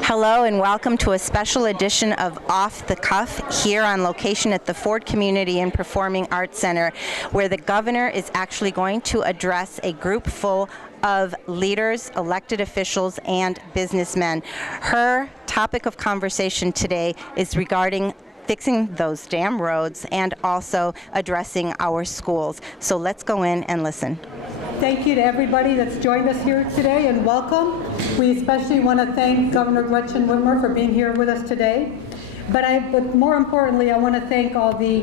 Hello and welcome to a special edition of Off the Cuff here on location at the Ford Community and Performing Arts Center, where the governor is actually going to address a group full of leaders, elected officials, and businessmen. Her topic of conversation today is regarding fixing those damn roads and also addressing our schools. So let's go in and listen. Thank you to everybody that's joined us here today, and welcome. We especially want to thank Governor Gretchen Whitmer for being here with us today. But more importantly, I want to thank all the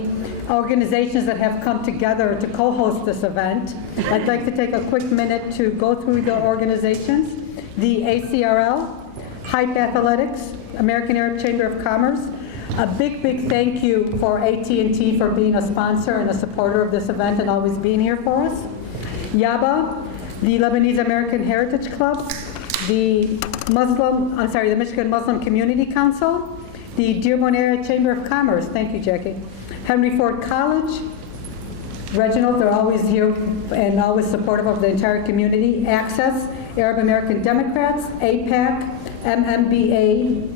organizations that have come together to co-host this event. I'd like to take a quick minute to go through the organizations. The ACRL, Hype Athletics, American Arab Chamber of Commerce. A big thank you for AT&T for being a sponsor and a supporter of this event and always being here for us. YABA, the Lebanese American Heritage Club, the Michigan Muslim Community Council, the Dearborn Area Chamber of Commerce, thank you, Jackie, Henry Ford College, Reginald, they're always here and always supportive of the entire community, Access, Arab American Democrats, APAC, MMBA,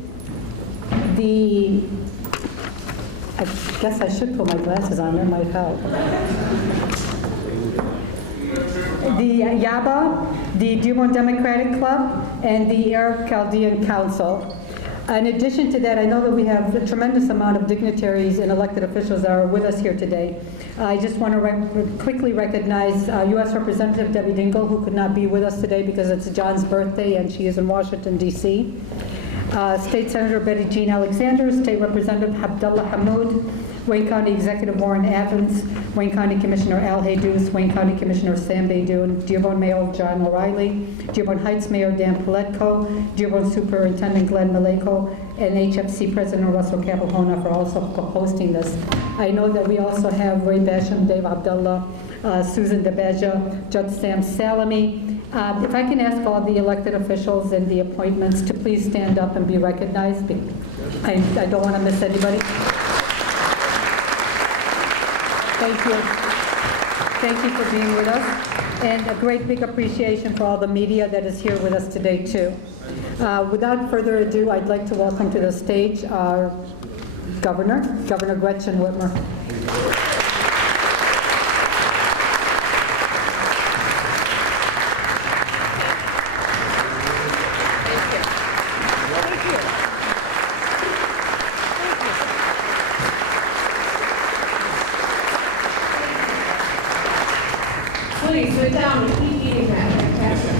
I guess I should put my glasses on, that might help. The YABA, the Dearborn Democratic Club, and the Arab Chaldean Council. In addition to that, I know that we have a tremendous amount of dignitaries and elected officials that are with us here today. I just want to quickly recognize U.S. Representative Debbie Dingell, who could not be with us today because it's John's birthday and she is in Washington, D.C. State Senator Betty Jean Alexander, State Representative Abdullah Hammoud, Wayne County Executive Warren Evans, Wayne County Commissioner Al Haydous, Wayne County Commissioner Sam Baydoun, Dearborn Mayor John O'Reilly, Dearborn Heights Mayor Dan Paletko, Dearborn Superintendent Glenn Maleko, and HFC President Russell Capahona for also hosting this. I know that we also have Ray Basham, Dave Abdullah, Susan DeBeja, Judge Sam Salami. If I can ask all the elected officials and the appointments to please stand up and be recognized. I don't want to miss anybody. Thank you. Thank you for being with us. And a great big appreciation for all the media that is here with us today too. Without further ado, I'd like to welcome to the stage our Governor Gretchen Whitmer. Please sit down and keep eating that. Fantastic.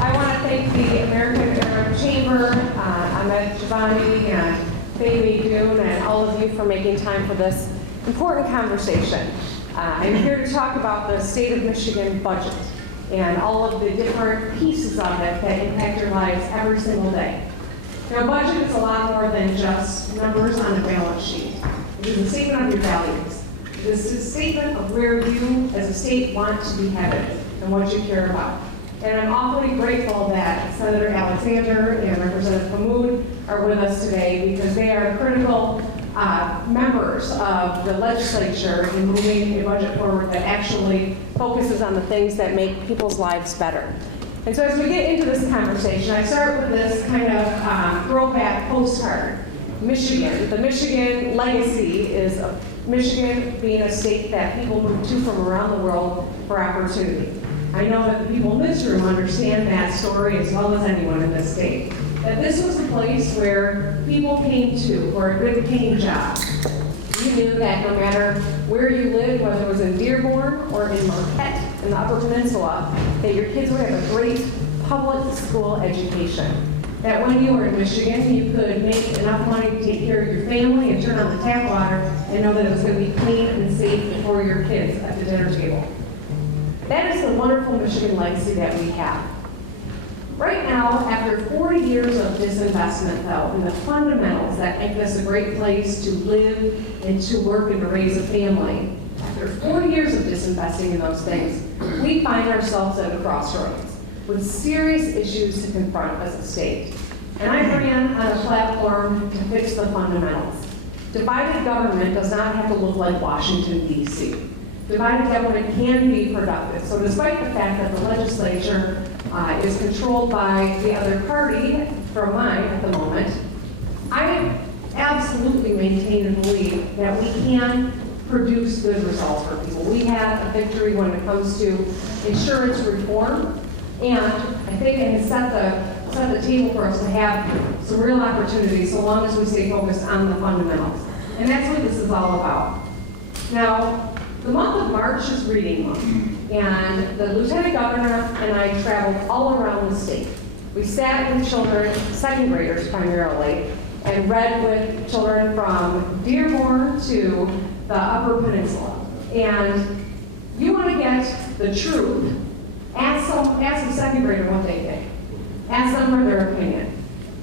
I want to thank the American Arab Chamber, Ahmed Javani, and Faye Baydoun, and all of you for making time for this important conversation. I'm here to talk about the state of Michigan budget and all of the different pieces of it that impact your lives every single day. Now, budget is a lot more than just numbers on a balance sheet. It is a statement of your values. This is a statement of where you, as a state, want to be headed and what you care about. And I'm awfully grateful that Senator Alexander and Representative Hammoud are with us today because they are critical members of the legislature in moving a budget forward that actually focuses on the things that make people's lives better. And so as we get into this conversation, I start with this kind of throwback postcard. Michigan. The Michigan legacy is Michigan being a state that people move to from around the world for opportunity. I know that the people in this room understand that story as well as anyone in this state. That this was a place where people came to for a good paying job. You knew that no matter where you lived, whether it was in Dearborn or in Marquette in the Upper Peninsula, that your kids would have a great public school education. That when you were in Michigan, you could make enough money to take care of your family and turn on the tap water and know that it was going to be clean and safe for your kids at the dinner table. That is the wonderful Michigan legacy that we have. Right now, after 40 years of disinvestment, though, in the fundamentals that make this a great place to live and to work and to raise a family, after 40 years of disinvesting in those things, we find ourselves at a crossroads with serious issues to confront as a state. And I ran on a platform to fix the fundamentals. Divided government does not have to look like Washington, D.C. Divided government can be productive. So despite the fact that the legislature is controlled by the other party, from mine at the moment, I absolutely maintain and believe that we can produce good results for people. We had a victory when it comes to insurance reform, and I think it has set the table for us to have some real opportunities so long as we stay focused on the fundamentals. And that's what this is all about. Now, the month of March is reading month, and the Lieutenant Governor and I traveled all around the state. We sat with children, second graders primarily, and read with children from Dearborn to the Upper Peninsula. And you want to get the truth, ask a second grader what they think. Ask them for their opinion.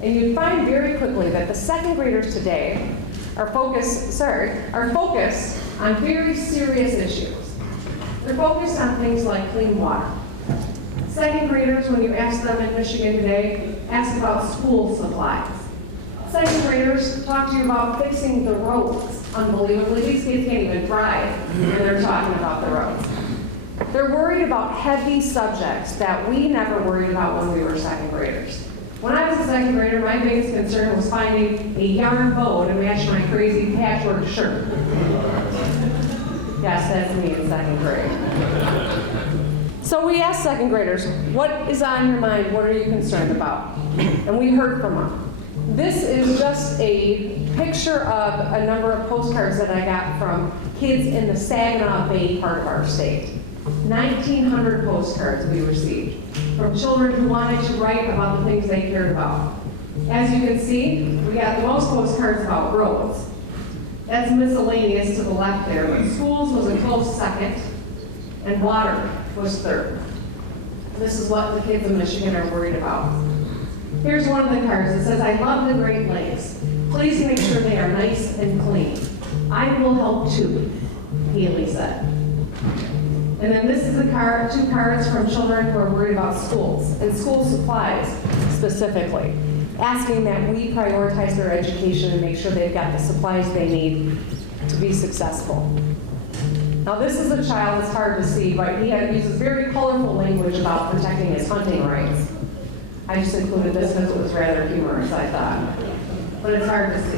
And you'd find very quickly that the second graders today are focused on very serious issues. They're focused on things like clean water. Second graders, when you ask them in Michigan today, ask about school supplies. Second graders talk to you about fixing the roads. Unbelievably, these kids can't even drive, and they're talking about the roads. They're worried about heavy subjects that we never worried about when we were second graders. When I was a second grader, my biggest concern was finding a yarn bow to match my crazy patchwork shirt. Yes, that's me in second grade. So we asked second graders, what is on your mind? What are you concerned about? And we heard from them. This is just a picture of a number of postcards that I got from kids in the Saginaw Bay part of our state. 1,900 postcards we received from children who wanted to write about the things they cared about. As you can see, we got the most postcards about roads. That's miscellaneous to the left there, but schools was a close second, and water was third. This is what the kids in Michigan are worried about. Here's one of the cards. It says, I love the Great Lakes. Please make sure they are nice and clean. I will help too, Haley said. And then this is two cards from children who are worried about schools and school supplies specifically, asking that we prioritize their education and make sure they've got the supplies they need to be successful. Now this is a child, it's hard to see, but he uses very colorful language about protecting his hunting rights. I just included this because it was rather humorous, I thought. But it's hard to see.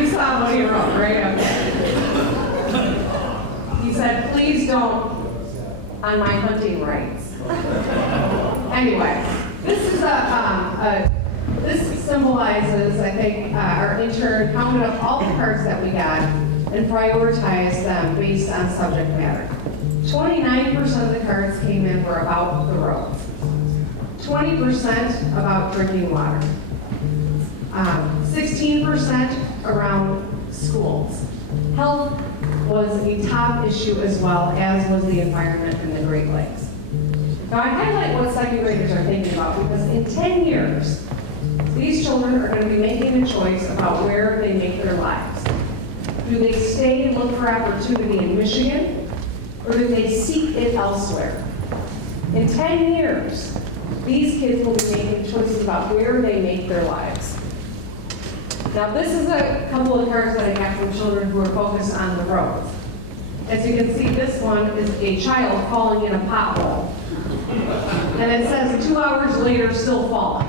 You saw what he wrote, right? Okay. He said, please don't on my hunting rights. Anyway, this symbolizes, I think, our intern counted up all the cards that we got and prioritized them based on subject matter. 29% of the cards came in were about the roads. 20% about drinking water. 16% around schools. Health was a top issue as well, as was the environment in the Great Lakes. Now I highlight what second graders are thinking about because in 10 years, these children are going to be making a choice about where they make their lives. Do they stay and look for opportunity in Michigan? Or do they seek it elsewhere? In 10 years, these kids will be making choices about where they make their lives. Now this is a couple of cards that I got from children who are focused on the roads. As you can see, this one is a child falling in a pothole. And it says 2 hours later, still falling.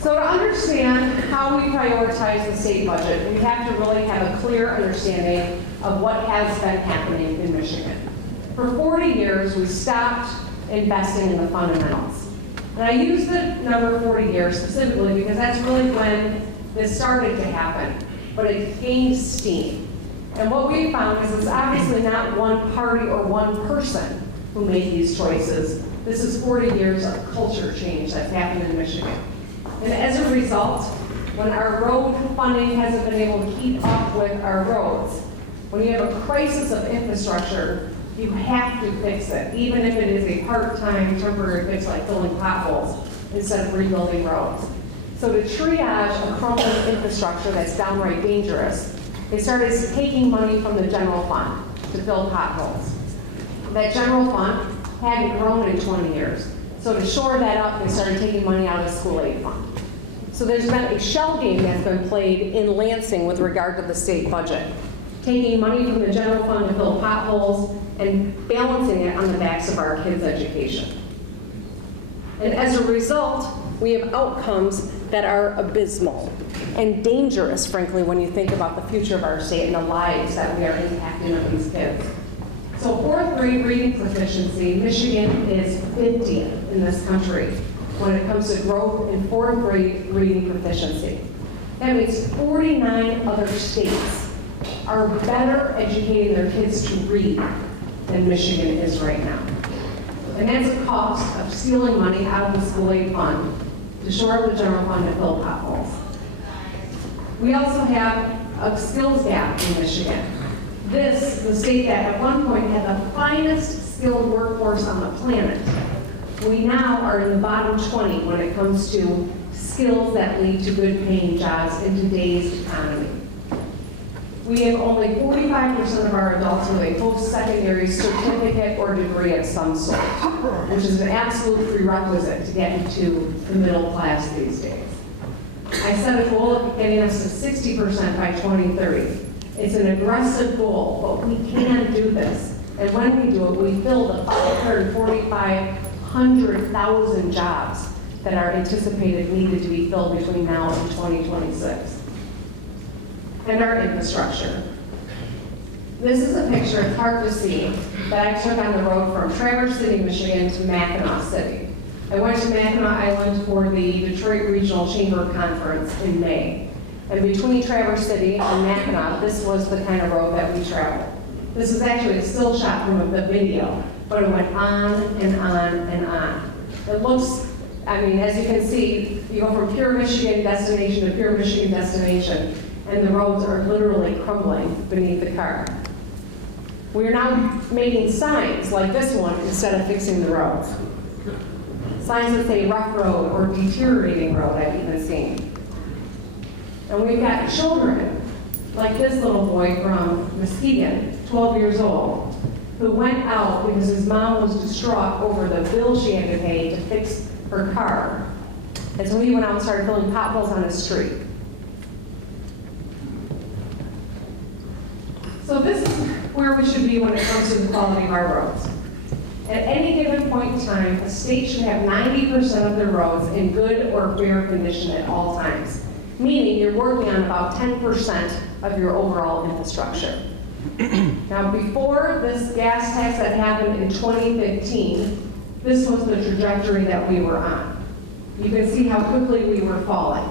So to understand how we prioritize the state budget, we have to really have a clear understanding of what has been happening in Michigan. For 40 years, we stopped investing in the fundamentals. And I use the number 40 years specifically because that's really when this started to happen, but it gained steam. And what we found is it's obviously not one party or one person who made these choices. This is 40 years of culture change that's happened in Michigan. And as a result, when our road funding hasn't been able to keep up with our roads, when you have a crisis of infrastructure, you have to fix it, even if it is a part-time temporary fix like filling potholes instead of rebuilding roads. So to triage a crumbling infrastructure that's downright dangerous, they started taking money from the general fund to fill potholes. That general fund hadn't grown in 20 years. So to shore that up, they started taking money out of the school aid fund. So there's been a shell game that's been played in Lansing with regard to the state budget, taking money from the general fund to fill potholes and balancing it on the backs of our kids' education. And as a result, we have outcomes that are abysmal and dangerous, frankly, when you think about the future of our state and the lives that we are impacting on these kids. So 4th grade reading proficiency, Michigan is 50th in this country when it comes to growth in 4th grade reading proficiency. That means 49 other states are better educating their kids to read than Michigan is right now. And that's a cost of stealing money out of the school aid fund to shore up the general fund to fill potholes. We also have a skills gap in Michigan. This is the state that at one point had the finest skilled workforce on the planet. We now are in the bottom 20 when it comes to skills that lead to good paying jobs in today's economy. We have only 45% of our adults with a post-secondary certificate or degree of some sort, which is an absolute prerequisite to get into the middle class these days. I set a goal of getting us to 60% by 2030. It's an aggressive goal, but we can do this. And when we do it, we fill the 545,000 jobs that are anticipated needed to be filled between now and 2026. And our infrastructure. This is a picture, it's hard to see, that I took on the road from Traverse City, Michigan to Mackinac City. I went to Mackinac Island for the Detroit Regional Chamber Conference in May. And between Traverse City and Mackinac, this was the kind of road that we traveled. This is actually a still shot from the video, but it went on and on and on. It looks, I mean, as you can see, you go from pure Michigan destination to pure Michigan destination, and the roads are literally crumbling beneath the car. We are now making signs like this one instead of fixing the roads. Signs that say rough road or deteriorating road, I've even seen. And we've got children, like this little boy from Muskegon, 12 years old, who went out because his mom was distraught over the bill she had to pay to fix her car. And so he went out and started filling potholes on his street. So this is where we should be when it comes to the quality of our roads. At any given point in time, a state should have 90% of their roads in good or fair condition at all times, meaning you're working on about 10% of your overall infrastructure. Now, before this gas tax that happened in 2015, this was the trajectory that we were on. You can see how quickly we were falling.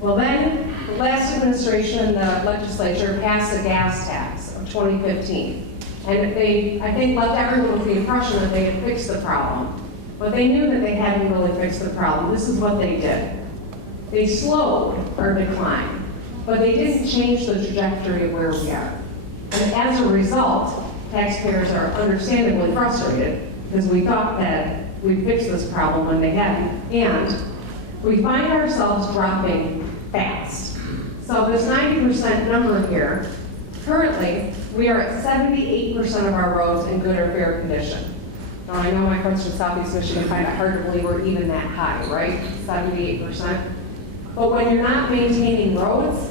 Well, then, the last administration, the legislature, passed a gas tax of 2015. And they, I think, left everyone with the impression that they had fixed the problem. But they knew that they hadn't really fixed the problem. This is what they did. They slowed our decline, but they didn't change the trajectory of where we are. And as a result, taxpayers are understandably frustrated because we thought that we fixed this problem when they hadn't. And we find ourselves dropping fast. So this 90% number here, currently, we are at 78% of our roads in good or fair condition. Now, I know my friends from Southeast Michigan find it hard to believe we're even that high, right? 78%. But when you're not maintaining roads,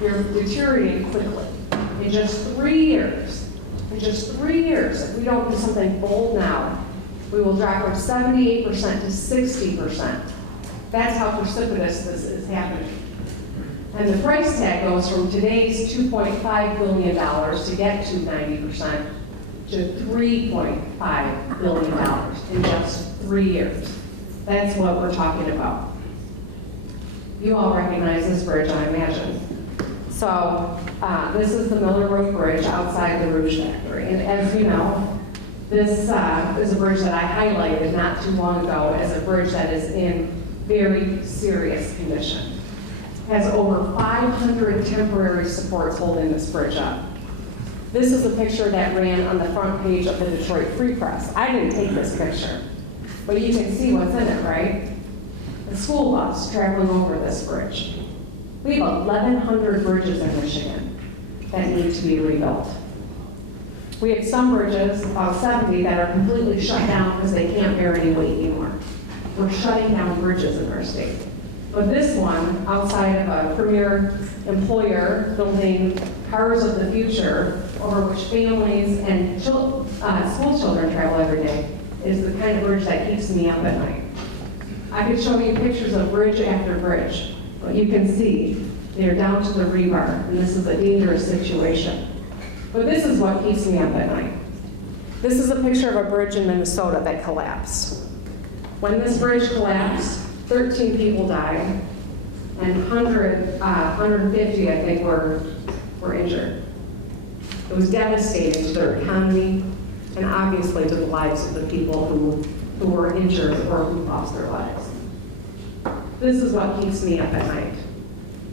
you're deteriorating quickly. In just 3 years, if we don't do something bold now, we will drop from 78% to 60%. That's how precipitous this is happening. And the price tag goes from today's $2.5 billion to get to 90% to $3.5 billion in just 3 years. That's what we're talking about. You all recognize this bridge, I imagine. So this is the Miller Road Bridge outside the Rouge Factory. And as you know, this is a bridge that I highlighted not too long ago as a bridge that is in very serious condition. Has over 500 temporary supports holding this bridge up. This is a picture that ran on the front page of the Detroit Free Press. I didn't take this picture, but you can see what's in it, right? a school bus traveling over this bridge. We have 1,100 bridges in Michigan that need to be rebuilt. We have some bridges, about 70, that are completely shut down because they can't bear any weight anymore. We're shutting down bridges in our state. But this one, outside of a premier employer building cars of the future over which families and school children travel every day, is the kind of bridge that keeps me up at night. I could show you pictures of bridge after bridge, but you can see they're down to the rebar, and this is a dangerous situation. But this is what keeps me up at night. This is a picture of a bridge in Minnesota that collapsed. When this bridge collapsed, 13 people died, and 150, I think, were injured. It was devastating to their economy, and obviously to the lives of the people who were injured or who lost their lives. This is what keeps me up at night.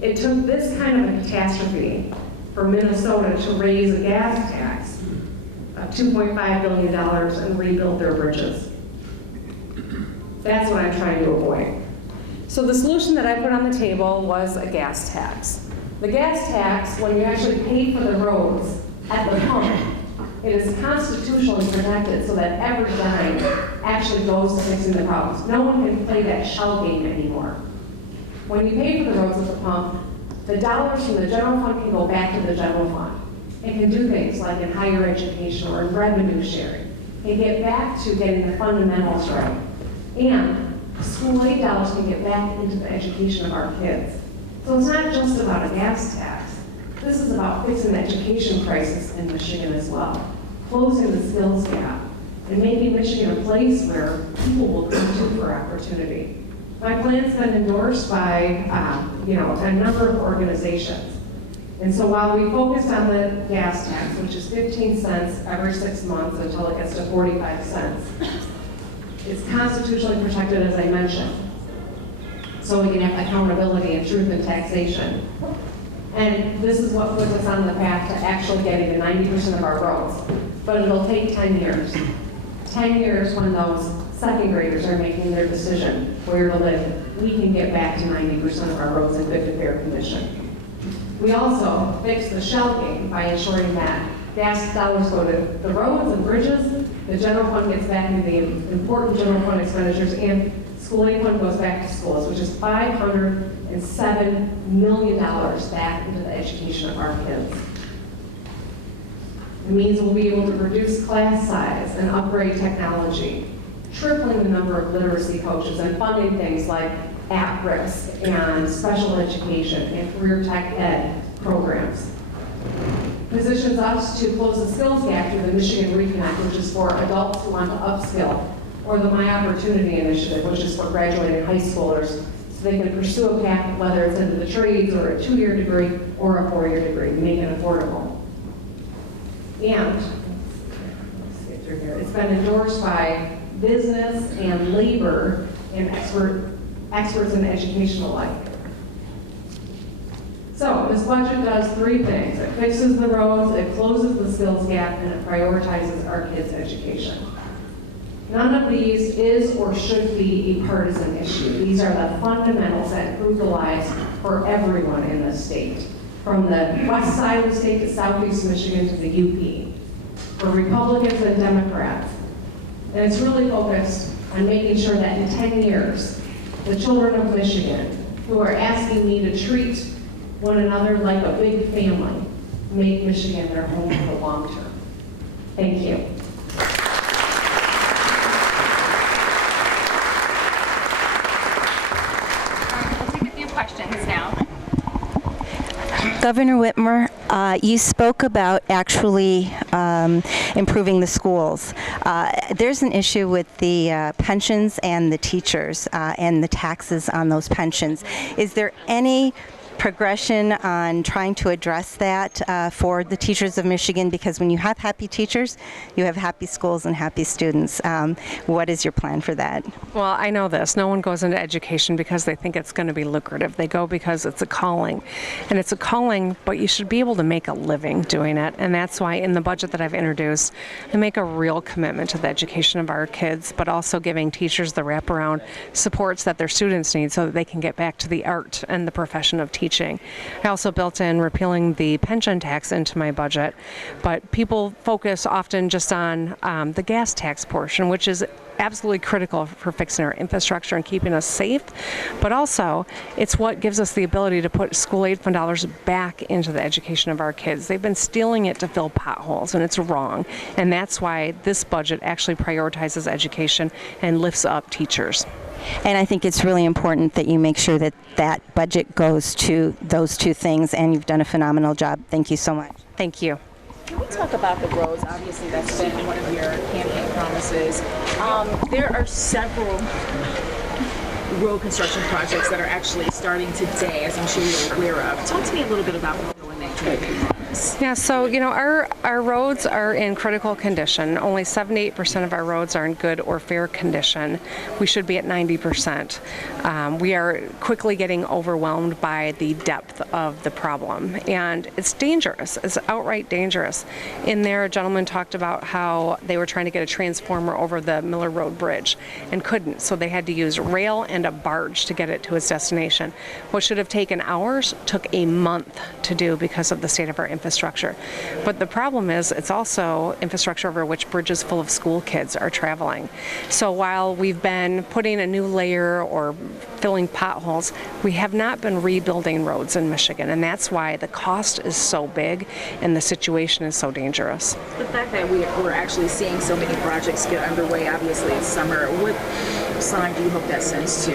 It took this kind of a catastrophe for Minnesota to raise a gas tax of $2.5 billion and rebuild their bridges. That's what I'm trying to avoid. So the solution that I put on the table was a gas tax. The gas tax, when you actually pay for the roads at the pump, it is constitutionally protected so that every dime actually goes to fixing the problems. No one can play that shell game anymore. When you pay for the roads at the pump, the dollars from the general fund can go back to the general fund. It can do things like in higher education or in revenue sharing and get back to getting the fundamentals right. And school aid dollars can get back into the education of our kids. So it's not just about a gas tax. This is about fixing the education crisis in Michigan as well, closing the skills gap, and making Michigan a place where people will come to for opportunity. My plan's been endorsed by a number of organizations. And so while we focused on the gas tax, which is 15 cents every 6 months until it gets to 45 cents, it's constitutionally protected, as I mentioned, so we can have accountability and truth in taxation. And this is what puts us on the path to actually getting to 90% of our roads. But it'll take 10 years. 10 years when those second graders are making their decision where to live, we can get back to 90% of our roads in good to fair condition. We also fix the shell game by ensuring that gas dollars go to the roads and bridges, the general fund gets back into the important general fund expenditures, and school aid fund goes back to schools, which is $507 million back into the education of our kids. It means we'll be able to reduce class size and upgrade technology, tripling the number of literacy coaches and funding things like at-risk and special education and career tech ed programs. Positions us to close the skills gap through the Michigan Reconnect, which is for adults who want to upskill, or the My Opportunity Initiative, which is for graduating high schoolers, so they can pursue a path, whether it's into the trades or a 2-year degree or a 4-year degree, make it affordable. And, let's get through here, it's been endorsed by business and labor and experts in education alike. So this budget does 3 things. It fixes the roads, it closes the skills gap, and it prioritizes our kids' education. None of these is or should be a partisan issue. These are the fundamentals that improve the lives for everyone in the state, from the west side of the state to southeast Michigan to the UP, for Republicans and Democrats. And it's really focused on making sure that in 10 years, the children of Michigan who are asking me to treat one another like a big family make Michigan their home for the long term. Thank you. We'll take a few questions now. Governor Whitmer, you spoke about actually improving the schools. There's an issue with the pensions and the teachers and the taxes on those pensions. Is there any progression on trying to address that for the teachers of Michigan? Because when you have happy teachers, you have happy schools and happy students. What is your plan for that? Well, I know this. No one goes into education because they think it's going to be lucrative. They go because it's a calling. And it's a calling, but you should be able to make a living doing it. And that's why in the budget that I've introduced, I make a real commitment to the education of our kids, but also giving teachers the wraparound supports that their students need so that they can get back to the art and the profession of teaching. I also built in repealing the pension tax into my budget, but people focus often just on the gas tax portion, which is absolutely critical for fixing our infrastructure and keeping us safe, but also it's what gives us the ability to put school aid fund dollars back into the education of our kids. They've been stealing it to fill potholes, and it's wrong, and that's why this budget actually prioritizes education and lifts up teachers. And I think it's really important that you make sure that that budget goes to those two things, and you've done a phenomenal job. Thank you so much. Thank you. Can we talk about the roads? Obviously, that's been one of your campaign promises. There are several road construction projects that are actually starting today, as I'm sure you're aware of. Talk to me a little bit about what you're doing that campaign promise. Yeah, so our roads are in critical condition. Only 78% of our roads are in good or fair condition. We should be at 90%. We are quickly getting overwhelmed by the depth of the problem, and it's dangerous. It's outright dangerous. In there, a gentleman talked about how they were trying to get a transformer over the Miller Road Bridge and couldn't, so they had to use rail and a barge to get it to its destination. What should have taken hours took a month to do because of the state of our infrastructure. But the problem is it's also infrastructure over which bridges full of school kids are traveling. So while we've been putting a new layer or filling potholes, we have not been rebuilding roads in Michigan, and that's why the cost is so big and the situation is so dangerous. The fact that we're actually seeing so many projects get underway, obviously it's summer, what sign do you hope that sends to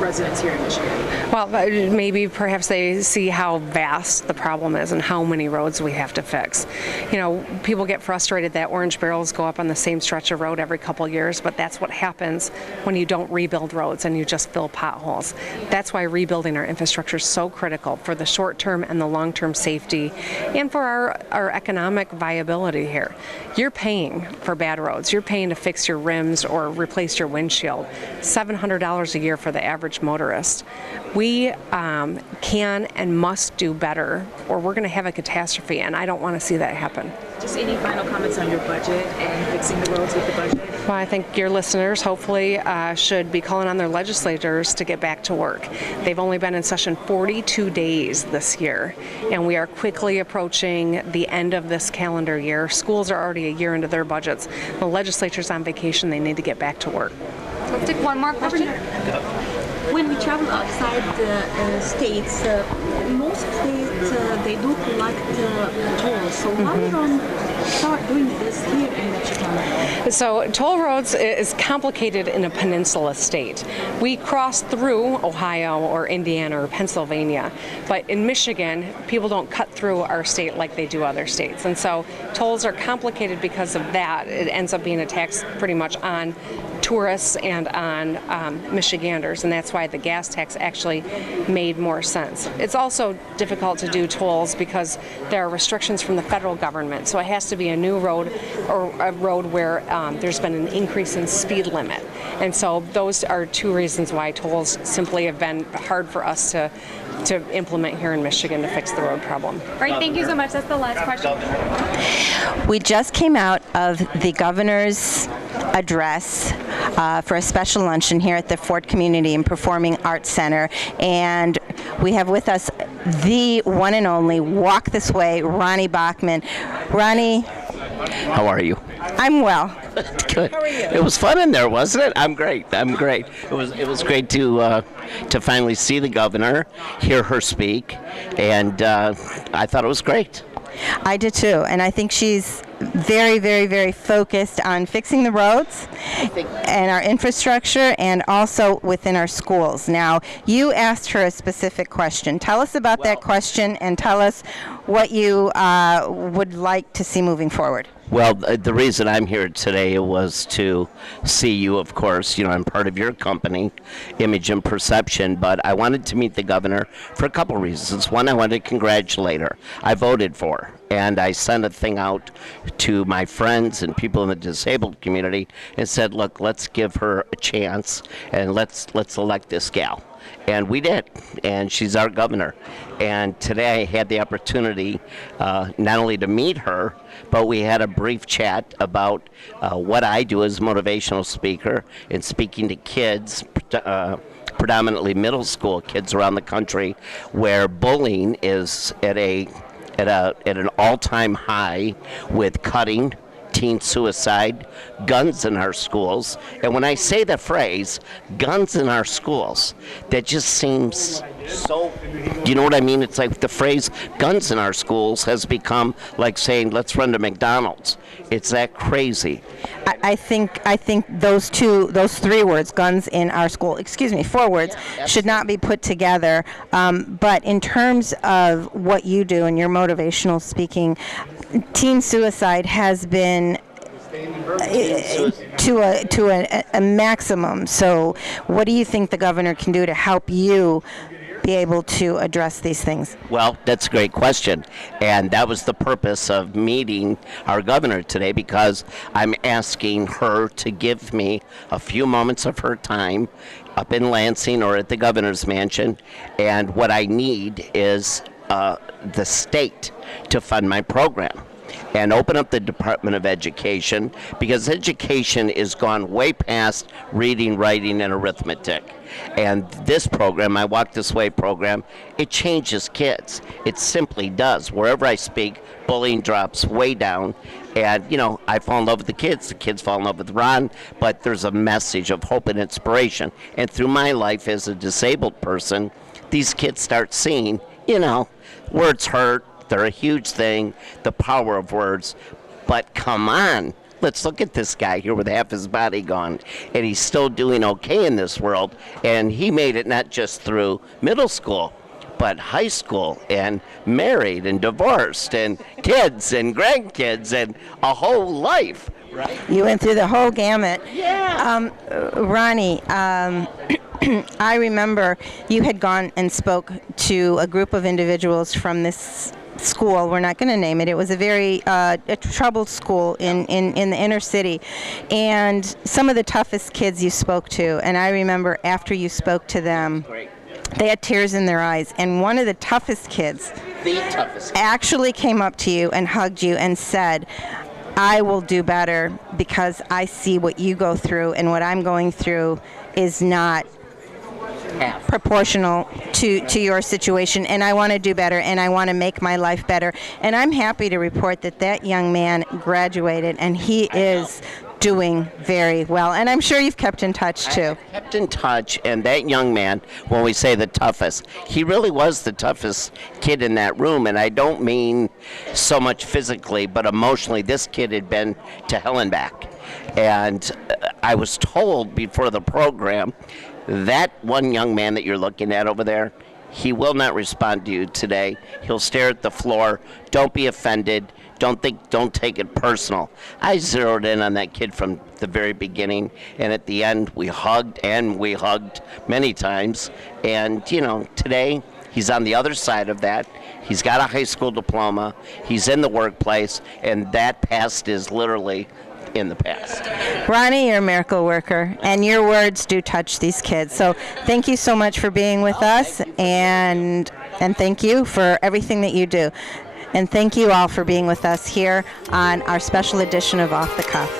residents here in Michigan? Well, maybe perhaps they see how vast the problem is and how many roads we have to fix. People get frustrated that orange barrels go up on the same stretch of road every couple years, but that's what happens when you don't rebuild roads and you just fill potholes. That's why rebuilding our infrastructure is so critical for the short-term and the long-term safety and for our economic viability here. You're paying for bad roads. You're paying to fix your rims or replace your windshield. $700 a year for the average motorist. We can and must do better, or we're going to have a catastrophe, and I don't want to see that happen. Just any final comments on your budget and fixing the roads with the budget? Well, I think your listeners hopefully should be calling on their legislators to get back to work. They've only been in session 42 days this year, and we are quickly approaching the end of this calendar year. Schools are already a year into their budgets. The legislature's on vacation. They need to get back to work. Let's take one more question. When we travel outside the states, most states they do collect tolls. So why don't start doing this here in Michigan? So toll roads is complicated in a peninsula state. We cross through Ohio or Indiana or Pennsylvania, but in Michigan, people don't cut through our state like they do other states. And so tolls are complicated because of that. It ends up being a tax pretty much on tourists and on Michiganders, and that's why the gas tax actually made more sense. It's also difficult to do tolls because there are restrictions from the federal government, so it has to be a new road or a road where there's been an increase in speed limit. And so those are two reasons why tolls simply have been hard for us to implement here in Michigan to fix the road problem. All right, thank you so much. That's the last question. We just came out of the governor's address for a special luncheon here at the Ford Community and Performing Arts Center, and we have with us the one and only Walk This Way, Ronnie Bachman. Ronnie. How are you? I'm well. Good. How are you? It was fun in there, wasn't it? I'm great. It was great to finally see the governor, hear her speak, and I thought it was great. I did too, and I think she's very, very, very focused on fixing the roads and our infrastructure and also within our schools. Now, you asked her a specific question. Tell us about that question and tell us what you would like to see moving forward. Well, the reason I'm here today was to see you, of course. You know, I'm part of your company, Image and Perception, but I wanted to meet the governor for a couple reasons. One, I wanted to congratulate her. I voted for her, and I sent a thing out to my friends and people in the disabled community and said, look, let's give her a chance, and let's elect this gal. And we did, and she's our governor. And today I had the opportunity not only to meet her, but we had a brief chat about what I do as a motivational speaker in speaking to kids, predominantly middle school kids around the country, where bullying is at an all-time high with cutting, teen suicide, guns in our schools. And when I say the phrase, guns in our schools, that just seems so, you know what I mean? It's like the phrase guns in our schools has become like saying, let's run to McDonald's. It's that crazy. I think those three words, guns in our school, four words, should not be put together. But in terms of what you do and your motivational speaking, teen suicide has been to a maximum. So what do you think the governor can do to help you be able to address these things? Well, that's a great question. And that was the purpose of meeting our governor today, because I'm asking her to give me a few moments of her time up in Lansing or at the governor's mansion. And what I need is the state to fund my program and open up the Department of Education, because education is gone way past reading, writing, and arithmetic. And this program, my Walk This Way program, it changes kids. It simply does. Wherever I speak, bullying drops way down. And, you know, I fall in love with the kids fall in love with Ron, but there's a message of hope and inspiration. And through my life as a disabled person, these kids start seeing, you know, words hurt. They're a huge thing, the power of words. But come on, let's look at this guy here with half his body gone, and he's still doing okay in this world. And he made it not just through middle school, but high school, and married and divorced, and kids and grandkids, and a whole life. Right? You went through the whole gamut. Yeah. Ronnie, I remember you had gone and spoke to a group of individuals from this school. We're not going to name it. It was a very a troubled school in the inner city, and some of the toughest kids you spoke to. And I remember after you spoke to them, they had tears in their eyes, and one of the toughest kids actually came up to you and hugged you and said, I will do better because I see what you go through, and what I'm going through is not proportional to your situation, and I want to do better, and I want to make my life better. And I'm happy to report that that young man graduated, and he is doing very well. And I'm sure you've kept in touch too. I've kept in touch, and that young man, when we say the toughest, he really was the toughest kid in that room. And I don't mean so much physically, but emotionally. This kid had been to hell and back. And I was told before the program, that one young man that you're looking at over there, he will not respond to you today. He'll stare at the floor. Don't be offended. Don't take it personal. I zeroed in on that kid from the very beginning, and at the end we hugged many times. And you know, today he's on the other side of that. He's got a high school diploma. He's in the workplace, and that past is literally in the past. Ronnie, you're a miracle worker, and your words do touch these kids. So thank you so much for being with us, and thank you for everything that you do. And thank you all for being with us here on our special edition of Off the Cuff.